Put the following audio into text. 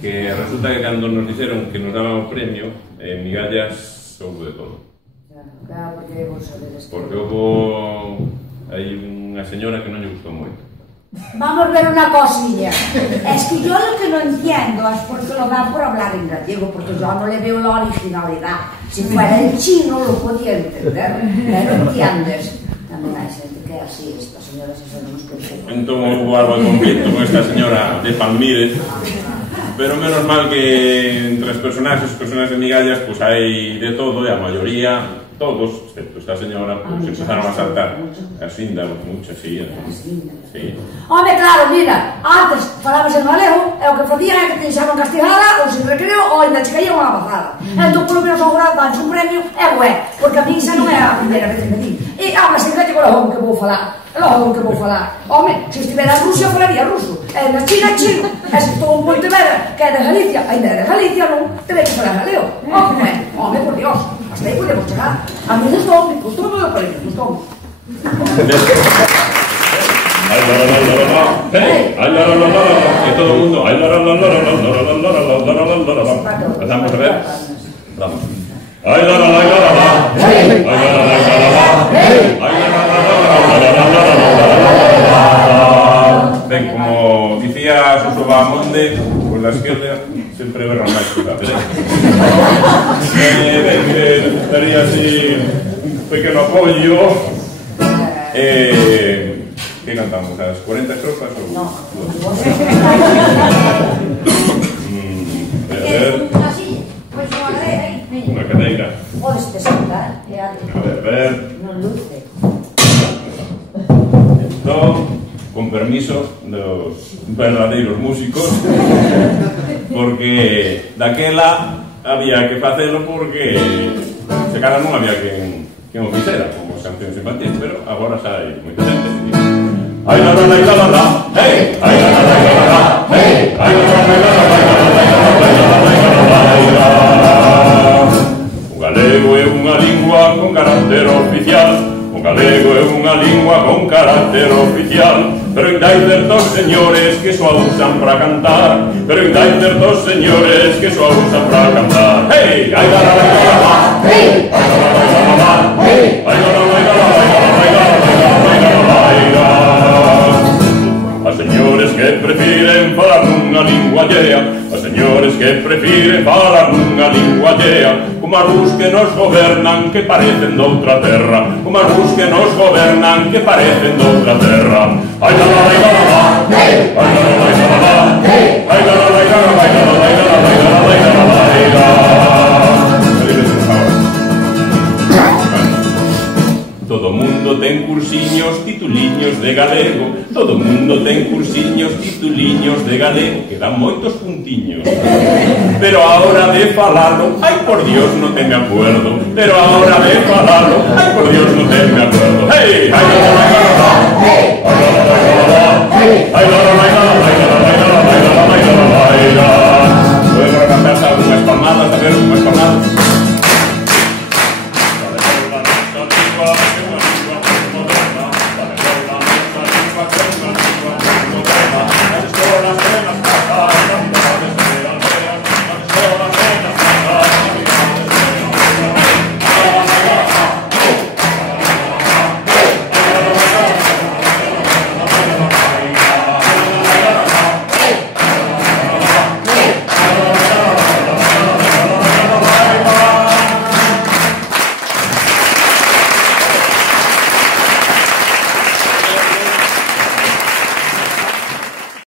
que resulta que cando nos dixeron que nos daban o premio, migallas houve de todo. Claro, porque vos sabedes que... Porque houve aí unha señora que non lle gustou moito. Vamos a ver una cosilla. Es que yo lo que no entiendo es por qué lo dan por hablar en gallego, porque yo no le veo la originalidad. Si fuera en chino lo podía entender, pero entiendes. También hay gente que es así, esta señora se sabemos que es. Entón houve algo de conflito con esta señora de Palmírez, pero menos mal que entre os personaxes de migallas pues hai de todo e a maioría, todos, excepto esta señora, pues empezaron a saltar. Así damos muchas, sí. Home, claro, mira, antes falabas en galego e o que facían é que te deixaban castigada ou sin recreo ou ainda che caía unha bazada. Entón, polo menos agora danse un premio e bué, porque a mí xa non é a primeira vez que me di. E hablas en gallego logo que vou falar. Logo que vou falar. Home, se estivera en Rusia falaría ruso. E na China, chino. E se estou en Pontevedra, que é de Galicia, ainda é de Galicia, non terei que falar galego. Home, por Dios. Hasta aí podemos chegar. A mí gustou todo o país, gustou. E todo o mundo. Empezamos a ver. Vamos. Ben, como dicía Suso Bahamonde, por la izquierda sempre verán máis cuidado. Ben, estaría así un pequeno apoio. Que cantamos? As 40 estrofas ou? No. A ver. Unha cadeira. Podes te sentar, A ver. non luce. Entón, con permiso dos verdadeiros músicos, porque daquela había que facelo porque se cara non había quen o fixera, como cancións infantis, pero agora xa hai moita xente que dice ai la la la la la la, hey, ai la la la la la, hey, ai la la la la la la. O galego é unha lingua con carácter oficial. O galego é unha lingua con carácter oficial, pero ainda hai certos señores que só usan para cantar, pero ainda hai certos señores que só usan para cantar. Hey, ai la la la la la, hey, ai la la la la la, hey, ai la la la la la la. A señores que prefiren falar nunha lingua allea, a señores que prefiren falar nunha lingua allea, como as rus que nos gobernan que parecen doutra terra, como as rus que nos gobernan que parecen doutra terra. Ai la la la la la, hey, ai la la la la la, hey, ai la la la la la la la. Todo mundo ten cursiños, tituliños de galego. Todo mundo ten cursiños, tituliños de galego, que dan moitos puntiños. Pero a hora de falalo, ai por Dios, non te me acuerdo. Pero a hora de falalo, ai por Dios, non te me acuerdo. Hey, ai la la la la la, hey, ai la la la la la la, hey, ai la la la la la la la.